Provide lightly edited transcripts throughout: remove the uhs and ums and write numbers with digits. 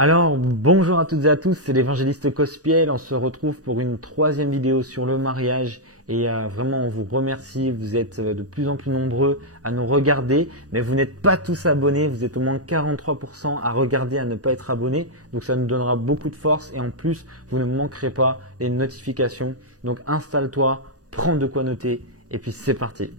Alors, bonjour à toutes et à tous, c'est l'évangéliste Cospiel. On se retrouve pour une troisième vidéo sur le mariage. Et vraiment, on vous remercie. Vous êtes de plus en plus nombreux à nous regarder. Mais vous n'êtes pas tous abonnés. Vous êtes au moins 43% à regarder, à ne pas être abonnés. Donc, ça nous donnera beaucoup de force. Et en plus, vous ne manquerez pas les notifications. Donc, installe-toi, prends de quoi noter. Et puis, c'est parti.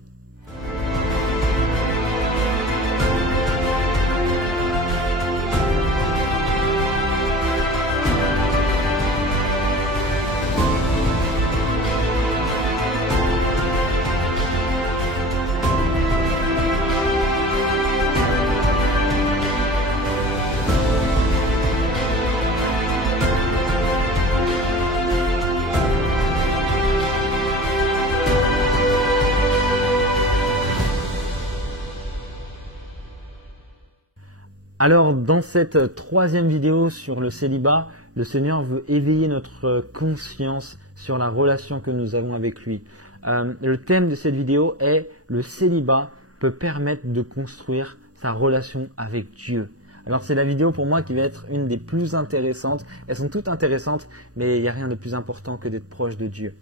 Alors, dans cette troisième vidéo sur le célibat, le Seigneur veut éveiller notre conscience sur la relation que nous avons avec lui. Le thème de cette vidéo est « Le célibat peut permettre de construire sa relation avec Dieu ». Alors, c'est la vidéo pour moi qui va être une des plus intéressantes. Elles sont toutes intéressantes, mais il n'y a rien de plus important que d'être proche de Dieu.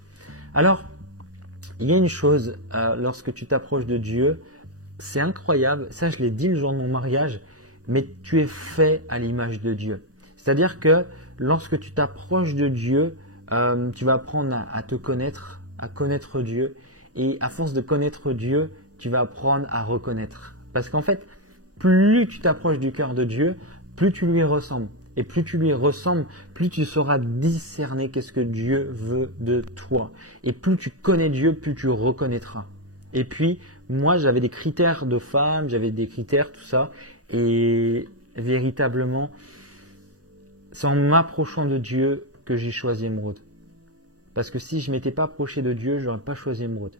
Alors, il y a une chose, lorsque tu t'approches de Dieu, c'est incroyable. Ça, je l'ai dit le jour de mon mariage. Mais tu es fait à l'image de Dieu. C'est-à-dire que lorsque tu t'approches de Dieu, tu vas apprendre à te connaître, à connaître Dieu. Et à force de connaître Dieu, tu vas apprendre à reconnaître. Parce qu'en fait, plus tu t'approches du cœur de Dieu, plus tu lui ressembles. Et plus tu lui ressembles, plus tu sauras discerner qu'est-ce que Dieu veut de toi. Et plus tu connais Dieu, plus tu reconnaîtras. Et puis, moi, j'avais des critères de femme, j'avais des critères, tout ça. Et véritablement, c'est en m'approchant de Dieu que j'ai choisi Émeraude. Parce que si je ne m'étais pas approché de Dieu, je n'aurais pas choisi Émeraude.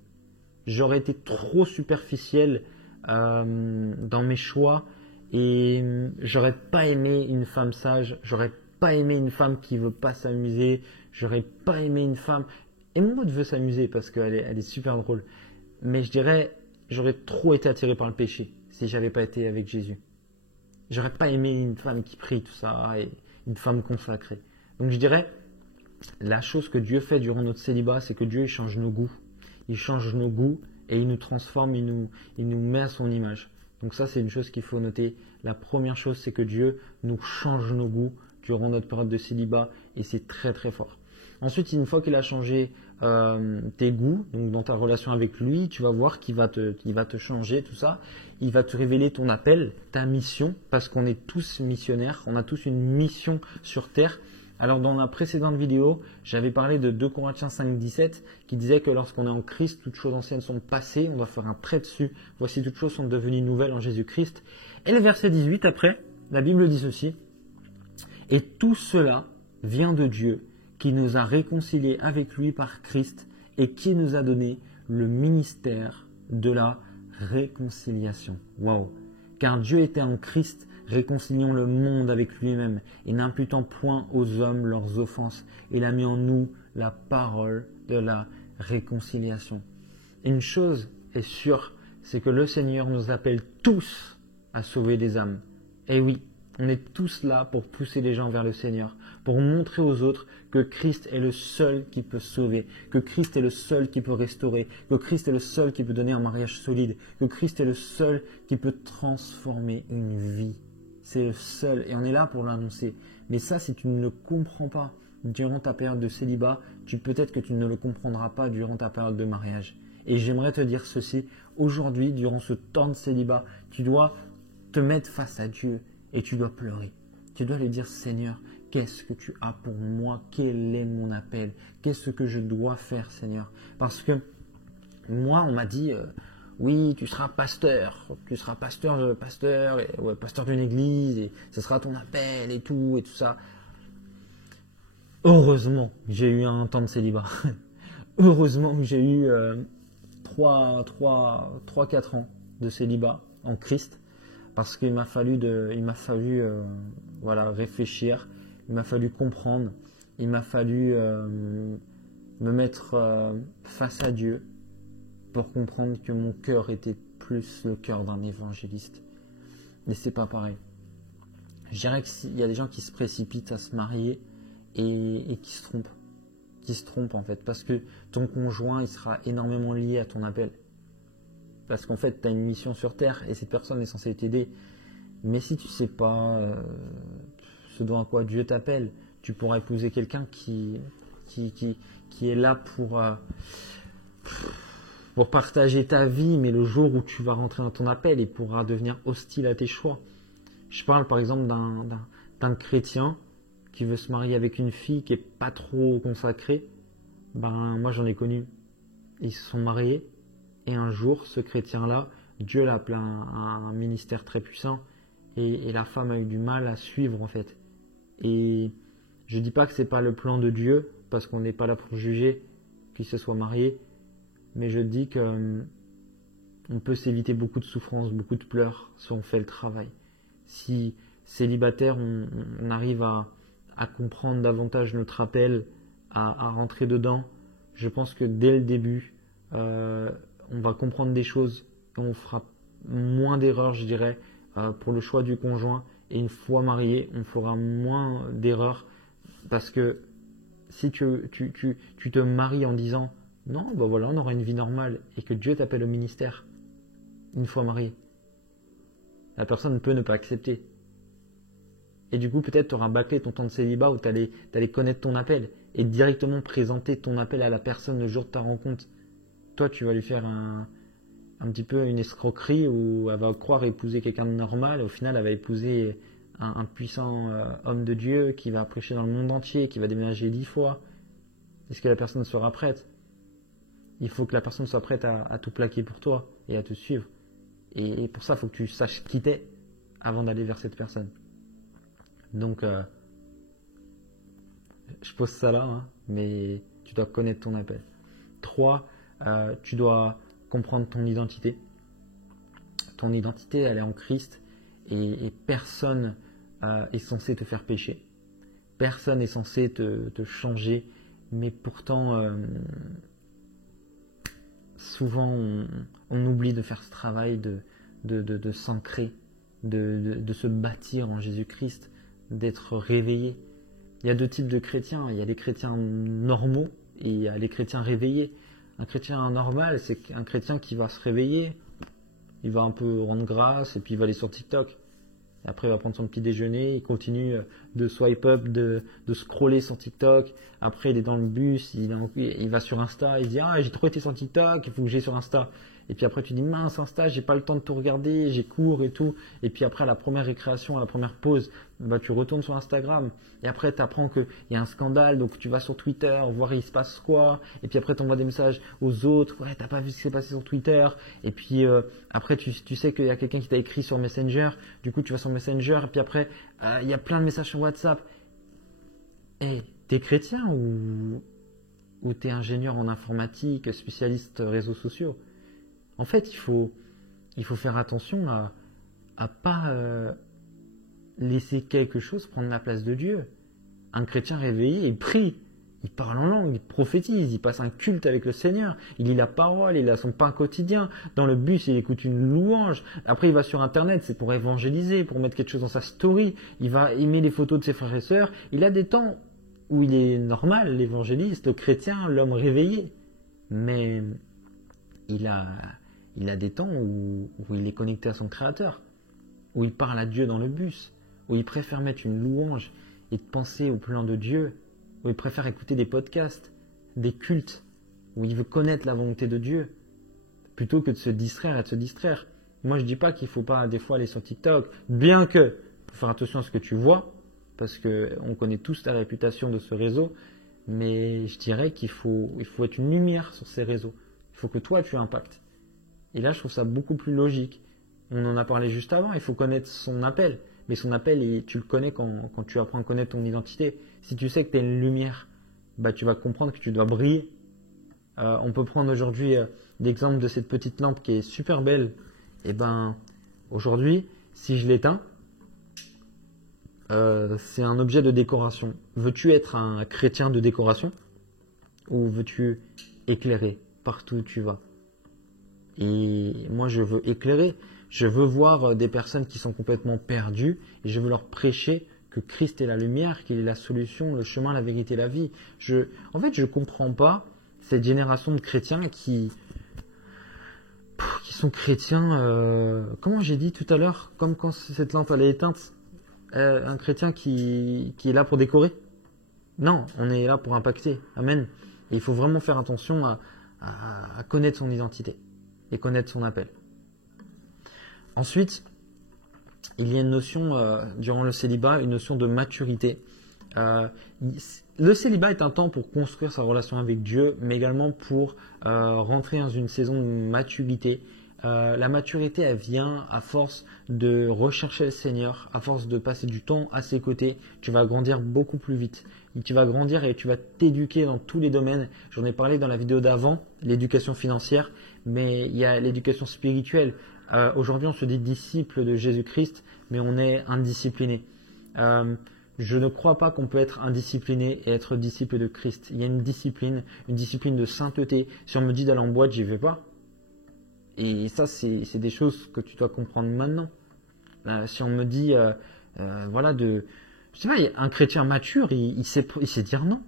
J'aurais été trop superficiel dans mes choix et j'aurais pas aimé une femme sage, j'aurais pas aimé une femme qui veut pas s'amuser, j'aurais pas aimé une femme... Émeraude veut s'amuser parce qu'elle est super drôle. Mais je dirais, j'aurais trop été attiré par le péché si j'avais pas été avec Jésus. J'aurais pas aimé une femme qui prie, tout ça, et une femme consacrée. Donc je dirais, la chose que Dieu fait durant notre célibat, c'est que Dieu il change nos goûts. Il change nos goûts et il nous transforme, il nous met à son image. Donc ça, c'est une chose qu'il faut noter. La première chose, c'est que Dieu nous change nos goûts durant notre période de célibat et c'est très très fort. Ensuite, une fois qu'il a changé tes goûts, donc dans ta relation avec lui, tu vas voir qu'il va te changer, tout ça. Il va te révéler ton appel, ta mission, parce qu'on est tous missionnaires, on a tous une mission sur terre. Alors dans la précédente vidéo, j'avais parlé de 2 Corinthiens 5, 17, qui disait que lorsqu'on est en Christ, toutes choses anciennes sont passées, on doit faire un trait dessus. Voici, toutes choses sont devenues nouvelles en Jésus-Christ. Et le verset 18, après, la Bible dit ceci. Et tout cela vient de Dieu, qui nous a réconciliés avec lui par Christ et qui nous a donné le ministère de la réconciliation. Waouh! Car Dieu était en Christ, réconciliant le monde avec lui-même et n'imputant point aux hommes leurs offenses. Il a mis en nous la parole de la réconciliation. Une chose est sûre, c'est que le Seigneur nous appelle tous à sauver des âmes. Et oui, on est tous là pour pousser les gens vers le Seigneur, pour montrer aux autres que Christ est le seul qui peut sauver, que Christ est le seul qui peut restaurer, que Christ est le seul qui peut donner un mariage solide, que Christ est le seul qui peut transformer une vie. C'est le seul et on est là pour l'annoncer. Mais ça, si tu ne le comprends pas durant ta période de célibat, peut-être que tu ne le comprendras pas durant ta période de mariage. Et j'aimerais te dire ceci, aujourd'hui, durant ce temps de célibat, tu dois te mettre face à Dieu. Et tu dois pleurer. Tu dois lui dire, Seigneur, qu'est-ce que tu as pour moi? Quel est mon appel? Qu'est-ce que je dois faire, Seigneur? Parce que moi, on m'a dit, oui, tu seras pasteur. Tu seras pasteur d'une église, et ce sera ton appel et tout ça. Heureusement que j'ai eu un temps de célibat. Heureusement que j'ai eu 3-4 ans de célibat en Christ. Parce qu'il m'a fallu, réfléchir, il m'a fallu comprendre, il m'a fallu me mettre face à Dieu pour comprendre que mon cœur était plus le cœur d'un évangéliste. Mais c'est pas pareil. Je dirais qu'il y a des gens qui se précipitent à se marier et qui se trompent. Qui se trompent en fait, parce que ton conjoint, il sera énormément lié à ton appel. Parce qu'en fait, tu as une mission sur Terre et cette personne est censée t'aider. Mais si tu sais pas ce dont à quoi Dieu t'appelle, tu pourras épouser quelqu'un qui est là pour partager ta vie, mais le jour où tu vas rentrer dans ton appel, il pourra devenir hostile à tes choix. Je parle par exemple d'un chrétien qui veut se marier avec une fille qui est pas trop consacrée. Ben, moi j'en ai connu. Ils se sont mariés et un jour, ce chrétien-là, Dieu l'a appelé à un ministère très puissant et la femme a eu du mal à suivre en fait. Et je dis pas que c'est pas le plan de Dieu parce qu'on n'est pas là pour juger qu'ils se soient mariés, mais je dis que on peut s'éviter beaucoup de souffrances, beaucoup de pleurs si on fait le travail. Si célibataire, on arrive à comprendre davantage notre appel, à rentrer dedans, je pense que dès le début, on va comprendre des choses et on fera moins d'erreurs, je dirais, pour le choix du conjoint. Et une fois marié, on fera moins d'erreurs parce que si tu te maries en disant non, ben voilà, on aura une vie normale et que Dieu t'appelle au ministère une fois marié, la personne ne peut ne pas accepter. Et du coup, peut-être tu auras bâclé ton temps de célibat où tu allais connaître ton appel et directement présenter ton appel à la personne le jour de ta rencontre. Toi, tu vas lui faire un petit peu une escroquerie où elle va croire épouser quelqu'un de normal. Et au final, elle va épouser un puissant homme de Dieu qui va prêcher dans le monde entier, qui va déménager 10 fois. Est-ce que la personne sera prête? Il faut que la personne soit prête à tout plaquer pour toi et à te suivre. Et pour ça, il faut que tu saches qui t'es avant d'aller vers cette personne. Donc, je pose ça là, hein, mais tu dois connaître ton appel. 3, tu dois comprendre ton identité. Ton identité, elle est en Christ et personne est censé te faire pécher. Personne n'est censé te changer, mais pourtant, souvent, on oublie de faire ce travail de s'ancrer, de se bâtir en Jésus-Christ, d'être réveillé. Il y a 2 types de chrétiens. Il y a les chrétiens normaux et il y a les chrétiens réveillés. Un chrétien normal, c'est un chrétien qui va se réveiller, il va un peu rendre grâce et puis il va aller sur TikTok. Et après, il va prendre son petit déjeuner, il continue de swipe up, de scroller sur TikTok. Après, il est dans le bus, il va sur Insta, il dit « Ah, j'ai trop été sur TikTok, il faut que j'aille sur Insta. » Et puis après, tu dis « Mince, Insta, j'ai pas le temps de tout regarder, j'ai cours et tout. » Et puis après, à la première récréation, à la première pause, bah, tu retournes sur Instagram. Et après, tu apprends qu'il y a un scandale, donc tu vas sur Twitter, voir il se passe quoi. Et puis après, tu envoies des messages aux autres. Ouais, t'as pas vu ce qui s'est passé sur Twitter. Et puis après, tu sais qu'il y a quelqu'un qui t'a écrit sur Messenger. Du coup, tu vas sur Messenger. Et puis après, il y a plein de messages sur WhatsApp. Hey, t'es chrétien ou t'es ingénieur en informatique, spécialiste réseaux sociaux? En fait, il faut faire attention à pas laisser quelque chose prendre la place de Dieu. Un chrétien réveillé, il prie, il parle en langue, il prophétise, il passe un culte avec le Seigneur, il lit la parole, il a son pain quotidien. Dans le bus, il écoute une louange. Après, il va sur Internet, c'est pour évangéliser, pour mettre quelque chose dans sa story. Il va aimer les photos de ses frères et sœurs. Il a des temps où il est normal, l'évangéliste, le chrétien, l'homme réveillé. Mais il a des temps où il est connecté à son Créateur, où il parle à Dieu dans le bus, où il préfère mettre une louange et de penser au plan de Dieu, où il préfère écouter des podcasts, des cultes, où il veut connaître la volonté de Dieu, plutôt que de se distraire et de se distraire. Moi, je ne dis pas qu'il ne faut pas des fois aller sur TikTok, bien que il faut faire attention à ce que tu vois, parce qu'on connaît tous la réputation de ce réseau, mais je dirais qu'il faut être une lumière sur ces réseaux. Il faut que toi, tu impactes. Et là, je trouve ça beaucoup plus logique. On en a parlé juste avant, il faut connaître son appel. Mais son appel, tu le connais quand tu apprends à connaître ton identité. Si tu sais que tu es une lumière, bah, tu vas comprendre que tu dois briller. On peut prendre aujourd'hui l'exemple de cette petite lampe qui est super belle. Et ben, aujourd'hui, si je l'éteins, c'est un objet de décoration. Veux-tu être un chrétien de décoration ou veux-tu éclairer partout où tu vas? Et moi, je veux éclairer. Je veux voir des personnes qui sont complètement perdues et je veux leur prêcher que Christ est la lumière, qu'il est la solution, le chemin, la vérité, la vie. En fait, je ne comprends pas cette génération de chrétiens qui sont chrétiens, comment j'ai dit tout à l'heure, comme quand cette lampe elle est éteinte, un chrétien qui est là pour décorer. Non, on est là pour impacter. Amen. Et il faut vraiment faire attention à connaître son identité et connaître son appel. Ensuite, il y a une notion, durant le célibat, une notion de maturité. Le célibat est un temps pour construire sa relation avec Dieu, mais également pour rentrer dans une saison de maturité. La maturité, elle vient à force de rechercher le Seigneur, à force de passer du temps à ses côtés. Tu vas grandir beaucoup plus vite. Tu vas grandir et tu vas t'éduquer dans tous les domaines. J'en ai parlé dans la vidéo d'avant, l'éducation financière, mais il y a l'éducation spirituelle. Aujourd'hui, on se dit disciple de Jésus-Christ, mais on est indiscipliné. Je ne crois pas qu'on peut être indiscipliné et être disciple de Christ. Il y a une discipline de sainteté. Si on me dit d'aller en boîte, j'y vais pas. Et ça, c'est des choses que tu dois comprendre maintenant. Si on me dit, je sais pas, un chrétien mature, il sait dire non.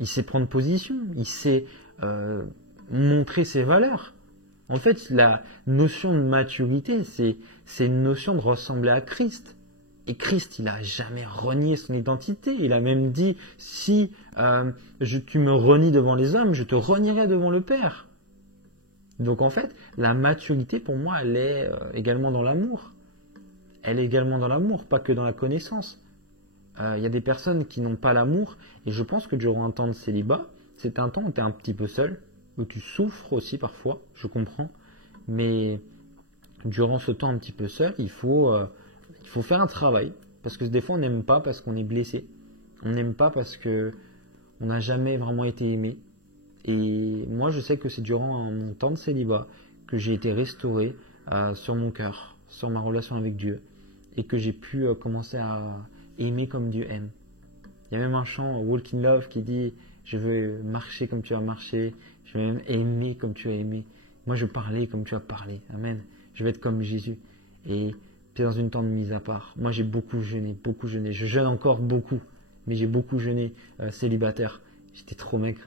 Il sait prendre position. Il sait montrer ses valeurs. En fait, la notion de maturité, c'est une notion de ressembler à Christ. Et Christ, il n'a jamais renié son identité. Il a même dit, si tu me renies devant les hommes, je te renierai devant le Père. Donc en fait, la maturité, pour moi, elle est également dans l'amour. Elle est également dans l'amour, pas que dans la connaissance. Il y a des personnes qui n'ont pas l'amour, et je pense que durant un temps de célibat, c'est un temps où tu es un petit peu seul, où tu souffres aussi parfois, je comprends, mais durant ce temps un petit peu seul, il faut faire un travail, parce que des fois on n'aime pas parce qu'on est blessé, on n'aime pas parce qu'on n'a jamais vraiment été aimé. Et moi je sais que c'est durant mon temps de célibat que j'ai été restauré sur mon cœur, sur ma relation avec Dieu, et que j'ai pu commencer à aimer comme Dieu aime. Il y a même un chant, Walk in Love, qui dit « Je veux marcher comme tu as marché, je veux même aimer comme tu as aimé. Moi je veux parler comme tu as parlé. Amen. Je veux être comme Jésus. » Et puis dans une temps de mise à part. Moi j'ai beaucoup jeûné. Je jeûne encore beaucoup, mais j'ai beaucoup jeûné célibataire. J'étais trop maigre.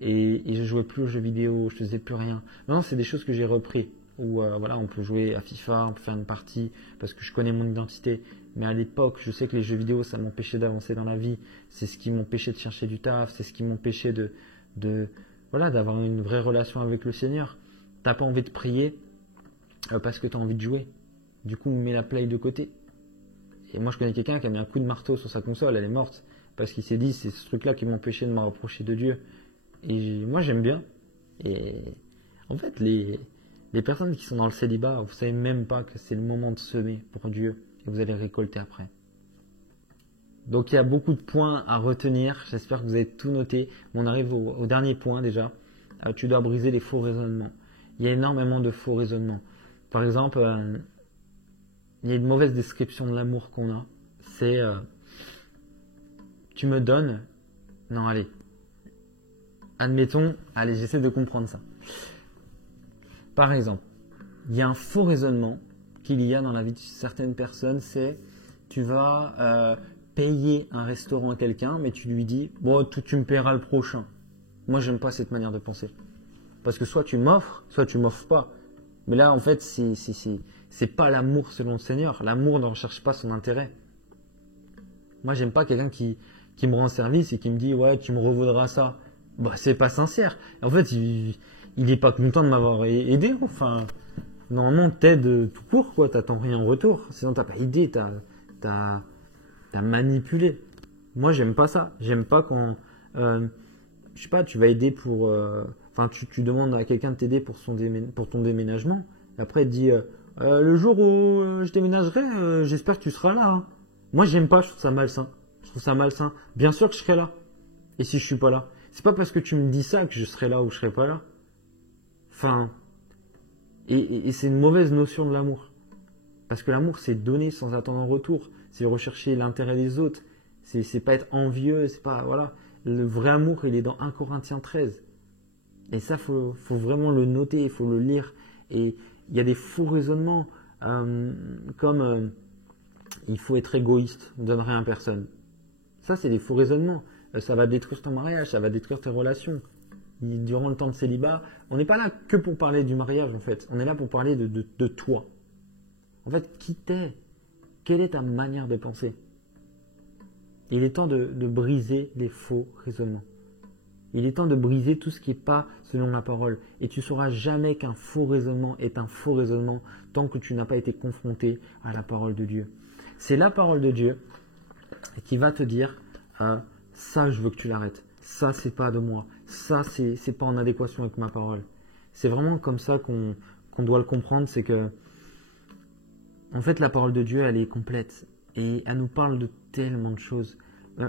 et je jouais plus aux jeux vidéo, je faisais plus rien. Maintenant c'est des choses que j'ai repris. Où on peut jouer à FIFA, on peut faire une partie, parce que je connais mon identité. Mais à l'époque, je sais que les jeux vidéo, ça m'empêchait d'avancer dans la vie. C'est ce qui m'empêchait de chercher du taf, c'est ce qui m'empêchait d'avoir une vraie relation avec le Seigneur. T'as pas envie de prier parce que tu as envie de jouer. Du coup, on met la play de côté. Et moi, je connais quelqu'un qui a mis un coup de marteau sur sa console, elle est morte. Parce qu'il s'est dit, c'est ce truc-là qui m'empêchait de me rapprocher de Dieu. Et moi, j'aime bien. Et en fait, les personnes qui sont dans le célibat, vous savez même pas que c'est le moment de semer pour Dieu. Et vous allez récolter après. Donc, il y a beaucoup de points à retenir. J'espère que vous avez tout noté. Mais on arrive au dernier point déjà. Tu dois briser les faux raisonnements. Il y a énormément de faux raisonnements. Par exemple, il y a une mauvaise description de l'amour qu'on a. C'est tu me donnes. Non, allez. Admettons, allez, j'essaie de comprendre ça. Par exemple, il y a un faux raisonnement qu'il y a dans la vie de certaines personnes, c'est tu vas payer un restaurant à quelqu'un, mais tu lui dis bon, tu me paieras le prochain. Moi, j'aime pas cette manière de penser, parce que soit tu m'offres, soit tu m'offres pas. Mais là, en fait, c'est pas l'amour selon le Seigneur. L'amour ne recherche pas son intérêt. Moi, j'aime pas quelqu'un qui me rend service et qui me dit ouais, tu me revaudras ça. Bah, c'est pas sincère. En fait, il est pas content de m'avoir aidé. Enfin, normalement, t'aides tout court, quoi. T'attends rien en retour. Sinon, t'as pas aidé, t'as manipulé. Moi, j'aime pas ça. J'aime pas quand, je sais pas, tu vas aider pour, tu demandes à quelqu'un de t'aider pour ton déménagement. Et après, il te dit, le jour où je déménagerai, j'espère que tu seras là. Hein. Moi, j'aime pas. Je trouve ça malsain. Bien sûr que je serai là. Et si je suis pas là, c'est pas parce que tu me dis ça que je serai là ou je serai pas là. Enfin, et c'est une mauvaise notion de l'amour. Parce que l'amour, c'est donner sans attendre un retour. C'est rechercher l'intérêt des autres. C'est pas être envieux. C'est pas, voilà. Le vrai amour, il est dans 1 Corinthiens 13. Et ça, faut vraiment le noter, il faut le lire. Et il y a des faux raisonnements comme il faut être égoïste, ne donne rien à personne. Ça, c'est des faux raisonnements. Ça va détruire ton mariage, ça va détruire tes relations. Durant le temps de célibat, on n'est pas là que pour parler du mariage en fait. On est là pour parler de toi. En fait, qui t'es? Quelle est ta manière de penser? Il est temps de briser les faux raisonnements. Il est temps de briser tout ce qui n'est pas selon la parole. Et tu ne sauras jamais qu'un faux raisonnement est un faux raisonnement tant que tu n'as pas été confronté à la parole de Dieu. C'est la parole de Dieu qui va te dire ça, je veux que tu l'arrêtes. Ça, c'est pas de moi. Ça, c'est pas en adéquation avec ma parole. C'est vraiment comme ça qu'on doit le comprendre. C'est que, en fait, la parole de Dieu, elle est complète. Et elle nous parle de tellement de choses.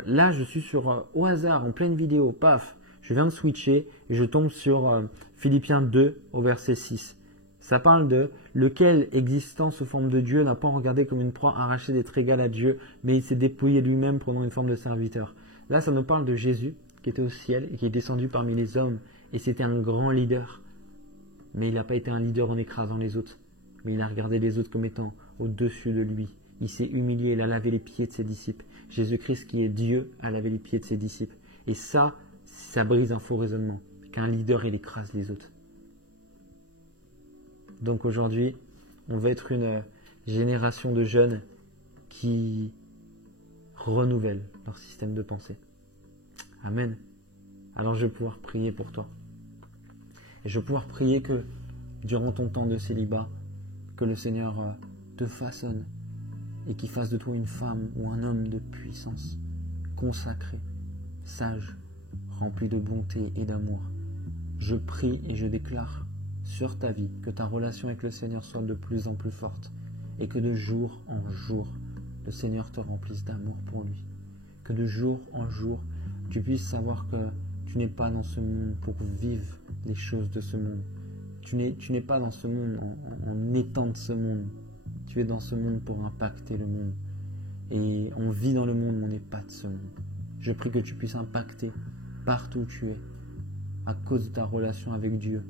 Là, je suis sur, au hasard, en pleine vidéo, paf, je viens de switcher et je tombe sur Philippiens 2 au verset 6. Ça parle de lequel, existant sous forme de Dieu, n'a pas regardé comme une proie arrachée d'être égal à Dieu, mais il s'est dépouillé lui-même prenant une forme de serviteur. Là, ça nous parle de Jésus qui était au ciel et qui est descendu parmi les hommes. Et c'était un grand leader. Mais il n'a pas été un leader en écrasant les autres. Mais il a regardé les autres comme étant au-dessus de lui. Il s'est humilié, il a lavé les pieds de ses disciples. Jésus-Christ, qui est Dieu, a lavé les pieds de ses disciples. Et ça brise un faux raisonnement. Qu'un leader, il écrase les autres. Donc aujourd'hui, on va être une génération de jeunes qui renouvellent leur système de pensée. Amen. Alors je vais pouvoir prier pour toi. Et je vais pouvoir prier que durant ton temps de célibat, que le Seigneur te façonne et qu'il fasse de toi une femme ou un homme de puissance, consacré, sage, rempli de bonté et d'amour. Je prie et je déclare sur ta vie que ta relation avec le Seigneur soit de plus en plus forte et que de jour en jour, le Seigneur te remplisse d'amour pour lui. Que de jour en jour, tu puisses savoir que tu n'es pas dans ce monde pour vivre les choses de ce monde. Tu n'es pas dans ce monde en étant de ce monde. Tu es dans ce monde pour impacter le monde. Et on vit dans le monde, mais on n'est pas de ce monde. Je prie que tu puisses impacter partout où tu es, à cause de ta relation avec Dieu.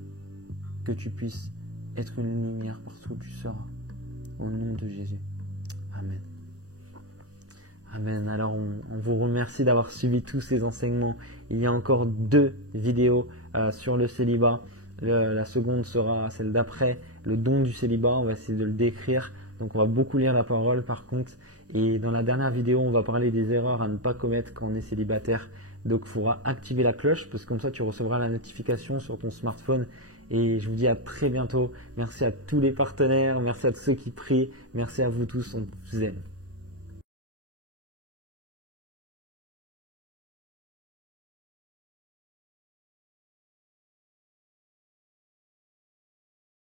Que tu puisses être une lumière partout où tu seras. Au nom de Jésus. Amen. Amen. Alors on vous remercie d'avoir suivi tous ces enseignements. Il y a encore 2 vidéos sur le célibat. La seconde sera celle d'après, le don du célibat. On va essayer de le décrire. Donc on va beaucoup lire la parole par contre. Et dans la dernière vidéo, on va parler des erreurs à ne pas commettre quand on est célibataire. Donc il faudra activer la cloche parce que comme ça tu recevras la notification sur ton smartphone. Et je vous dis à très bientôt. Merci à tous les partenaires. Merci à tous ceux qui prient. Merci à vous tous. On vous aime.